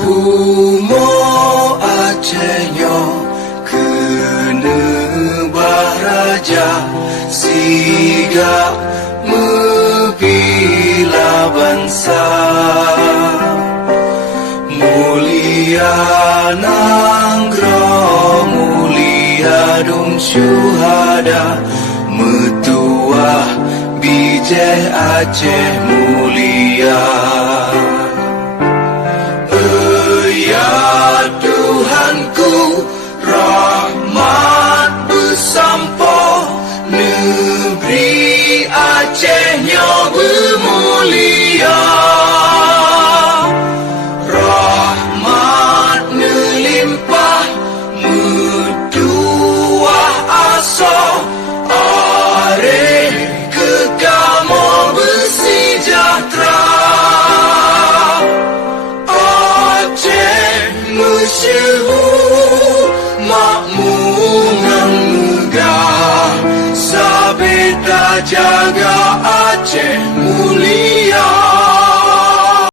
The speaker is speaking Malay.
Bumo Acehnya kena baraja siga mebila bangsa mulia nanggro mulia dong syuhada metuah bijeh Aceh mulia. Ya Tuhanku, rahmat bersampo negeri Acehnya bermulia. Rahmat melimpah metuah asa areh kekamo bersejahtera. Masyhur makmur dan megah, sabita jaga Aceh mulia.